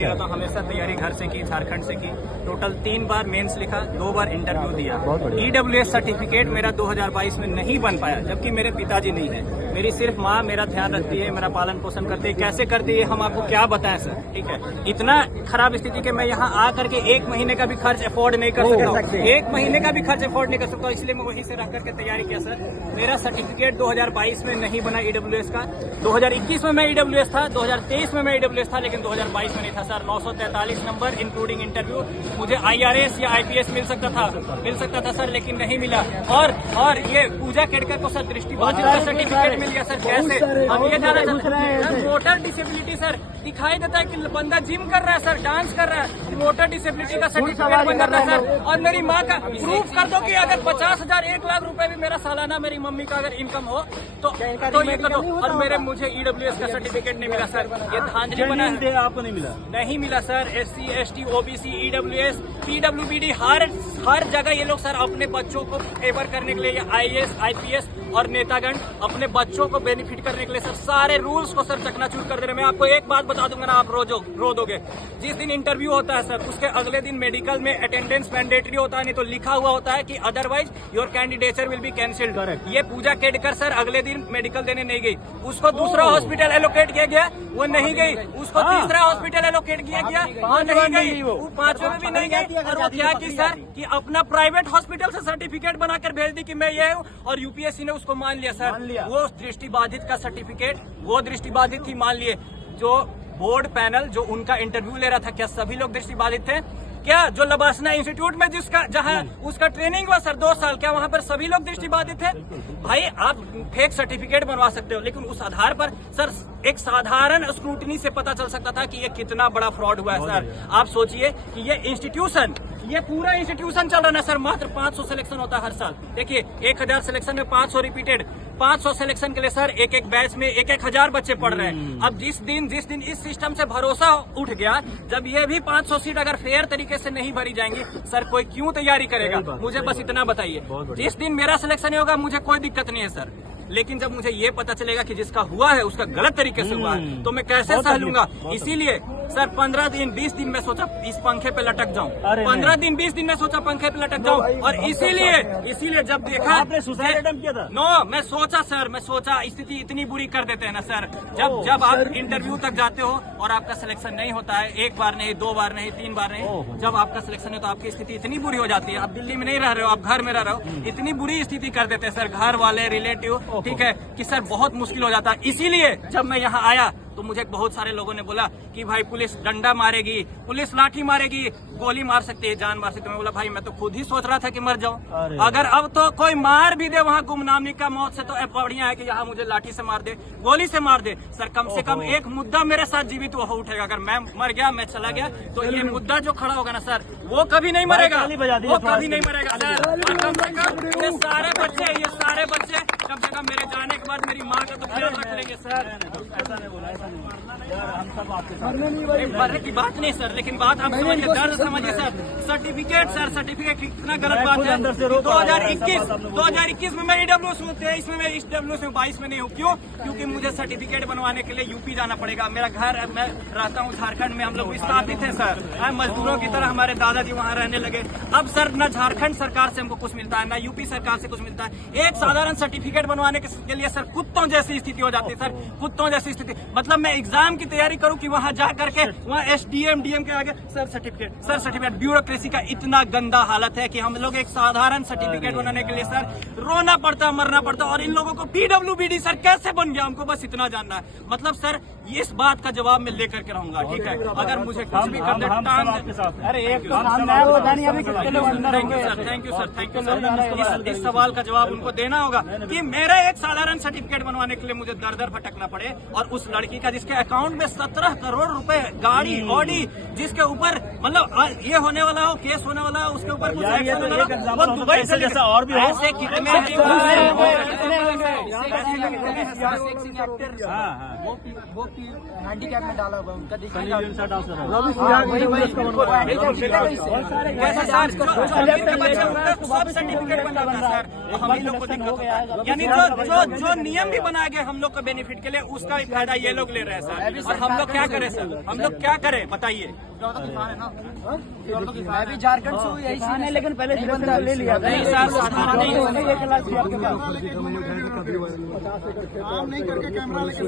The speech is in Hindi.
तो हमेशा तैयारी घर से की, झारखंड से की। टोटल 3 बार मेंस लिखा, 2 बार इंटरव्यू दिया। EWS सर्टिफिकेट मेरा 2022 में नहीं बन पाया, जबकि मेरे पिताजी नहीं है। मेरी सिर्फ माँ मेरा ध्यान रखती है, मेरा पालन पोषण करती है। कैसे करती है हम आपको क्या बताएं सर, ठीक है। इतना खराब स्थिति कि मैं यहाँ आकर के 1 महीने का भी खर्च अफोर्ड नहीं कर सकता, 1 महीने का भी खर्च अफोर्ड नहीं कर सकता। इसलिए मैं वहीं से रह करके तैयारी किया सर। मेरा सर्टिफिकेट 2022 में नहीं बना EWS का। 2021 में मैं EWS था, 2023 में मैं EWS था, लेकिन 2022 में नहीं था सर। 943 number including interview. मुझे IRS या IPS मिल सकता था सर, लेकिन नहीं मिला। और ये पूजा केड़कर को सर दृष्टिबाधित का सर्टिफिकेट मिल गया सर। कैसे हम ये जाना चाहते हैं, मोटर डिसेबिलिटी सर दिखाई देता है कि बंदा जिम कर रहा है सर, डांस कर रहा है, मोटर डिसेबिलिटी का सर्टिफिकेट बन जाता है सर। और मेरी माँ का प्रूफ कर दो कि अगर 50,000 1 लाख रुपए भी मेरा सालाना मेरी मम्मी का अगर इनकम हो तो ये कर दो। और मुझे EWS का सर्टिफिकेट नहीं मिला सर। ये धांधली बना है। आपको नहीं मिला sir. SC ST OBC EWS PWBD हर जगह ये लोग सर अपने बच्चों को फेवर करने के लिए, IAS IPS और नेतागण अपने बच्चों को बेनिफिट करने के लिए सर सारे रूल्स को सर चकनाचूर कर दे रहे हैं। मैं आपको एक बात बता दूंगा ना, आप रो दोगे। जिस दिन इंटरव्यू होता है सर, उसके अगले दिन मेडिकल में अटेंडेंस मैंडेटरी होता है, नहीं तो लिखा हुआ होता है कि otherwise your candidature will be cancelled. ये पूजा केड़कर सर अगले दिन मेडिकल देने नहीं गई, उसको दूसरा हॉस्पिटल एलोकेट किया गया, वो नहीं गई। उसको तीसरा हॉस्पिटल एलोकेट किया गया, वो नहीं गई। वो 5वें में भी नहीं गई। और वो क्या की सर कि अपना प्राइवेट हॉस्पिटल से सर्टिफिकेट बनाकर भेज दी कि मैं ये हूँ, और UPSC ने उसको मान लिया सर। वो दृष्टिबाधित का सर्टिफिकेट, वो दृष्टिबाधित ही मान लिए। जो बोर्ड पैनल जो उनका इंटरव्यू ले रहा था, क्या सभी लोग दृष्टिबाधित थे? क्या जो लबासना इंस्टीट्यूट में जहाँ उसका ट्रेनिंग हुआ सर 2 साल, क्या वहाँ पर सभी लोग दृष्टिबाधित थे? भाई आप फेक सर्टिफिकेट बनवा सकते हो, लेकिन उस आधार पर सर एक साधारण स्क्रूटनी से पता चल सकता था कि ये कितना बड़ा फ्रॉड हुआ है सर। आप सोचिए कि ये पूरा इंस्टीट्यूशन चल रहा है सर। मात्र 500 सिलेक्शन होता है हर साल। देखिए 1000 सिलेक्शन में 500 रिपीटेड, 500 सिलेक्शन के लिए सर एक बैच में 1000 बच्चे पढ़ रहे हैं। अब जिस दिन इस सिस्टम से भरोसा उठ गया, जब ये भी 500 सीट अगर फेयर तरीके से नहीं भरी जाएंगी सर, कोई क्यों तैयारी करेगा? मुझे बस इतना बताइए। जिस दिन मेरा सिलेक्शन होगा मुझे कोई दिक्कत नहीं है सर, लेकिन जब मुझे ये पता चलेगा कि जिसका हुआ है उसका गलत तरीके से हुआ है, तो मैं कैसे सह लूंगा? इसीलिए सर 15 दिन 20 दिन में सोचा इस पंखे पे लटक जाऊं, 15 दिन 20 दिन में सोचा पंखे पे लटक जाऊं। और इसीलिए जब देखा आपने सुसाइड अटेम्प्ट किया था। नो, मैं सोचा स्थिति इतनी बुरी कर देते हैं ना सर। जब आप इंटरव्यू तक जाते हो और आपका सिलेक्शन नहीं होता है, 1 बार नहीं, 2 बार नहीं, 3 बार नहीं, जब आपका सिलेक्शन है तो आपकी स्थिति इतनी बुरी हो जाती है। आप दिल्ली में नहीं रह रहे हो, आप घर में रह रहे हो, इतनी बुरी स्थिति कर देते हैं सर घर वाले, रिलेटिव, ठीक है, कि सर बहुत मुश्किल हो जाता है। इसीलिए जब मैं यहाँ आया तो मुझे बहुत सारे लोगों ने बोला कि भाई पुलिस डंडा मारेगी, पुलिस लाठी मारेगी, गोली मार सकती है, जान मार सकती है। मैं बोला भाई मैं तो खुद ही सोच रहा था कि मर जाऊं। अगर अब तो कोई मार भी दे वहाँ गुमनामी का मौत से, तो बढ़िया है कि यहाँ मुझे लाठी से मार दे, गोली से मार दे सर। कम से कम एक मुद्दा मेरे साथ जीवित हो उठेगा। अगर मैं मर गया, मैं चला गया, तो ये मुद्दा जो खड़ा होगा ना सर, वो कभी नहीं मरेगा, वो कभी नहीं मरेगा सर। और कम से कम ये सारे बच्चे कम से कम मेरे जाने के बाद मेरी माँ का तो ख्याल रख लेंगे सर। मरने की बात नहीं सर, लेकिन बात आप समझिए, दर्द समझिए सर। सर्टिफिकेट कितना गलत बात है। 2021 में मैं EWS हूँ, 23 में मैं EWS हूँ, 22 में नहीं हूँ। क्यों? क्योंकि मुझे सर्टिफिकेट बनवाने के लिए UP जाना पड़ेगा। मेरा घर, मैं रहता हूँ झारखंड में, हम लोग विस्थापित हैं सर। मजदूरों की तरह हमारे दादाजी वहाँ रहने लगे। अब सर न झारखंड सरकार से हमको कुछ मिलता है, न UP सरकार से कुछ मिलता है। एक साधारण सर्टिफिकेट बनवाने के लिए सर कुत्तों जैसी स्थिति हो जाती है सर, कुत्तों जैसी स्थिति। मतलब मैं एग्जाम की तैयारी करूं कि वहां जा करके वहां SDM DM के आगे सर सर्टिफिकेट ब्यूरोक्रेसी का इतना गंदा हालत है कि हम लोग एक साधारण सर्टिफिकेट बनाने के लिए सर रोना पड़ता, मरना पड़ता। और इन लोगों को PWBD सर कैसे बन गया, हमको बस इतना जानना है। मतलब सर इस बात का जवाब मैं लेकर के रहूंगा, ठीक है। अगर मुझे कुछ भी कर दे, थैंक यू सर। इस सवाल का जवाब उनको देना होगा कि मेरा एक साधारण सर्टिफिकेट बनवाने के लिए मुझे दर दर भटकना पड़े, और उस लड़की का जिसके अकाउंट में 17 करोड़ रुपए, गाड़ी, ऑडी, जिसके ऊपर मतलब ये होने वाला हो, केस होने वाला हो, उसके ऊपर कुछ यार, ये action तो होने एक वाला, example वो हो दुबई सकता है, चले जैसा और भी हो। ऐसे कितने हाँ हाँ वो हैंडीकैप में डाला हुआ उनका सनी लियोन सा डांस कर रहा है। कैसा सर जो अमीर के बच्चे उनका सब सर्टिफिकेट बना था सर, हम ही लोग को दिक्कत होता है। यानी जो नियम भी बनाया गया हम लोग के बेनिफिट के लिए, उसका भी फायदा ये लोग ले रहे हैं सर। और हम लोग क्या करें सर, हम लोग क्या करें बताइए। मैं भी झारखंड से हूँ, यही सीन है, लेकिन पहले ले लिया नहीं सर, साधारण नहीं काम नहीं करके कैमरा लेके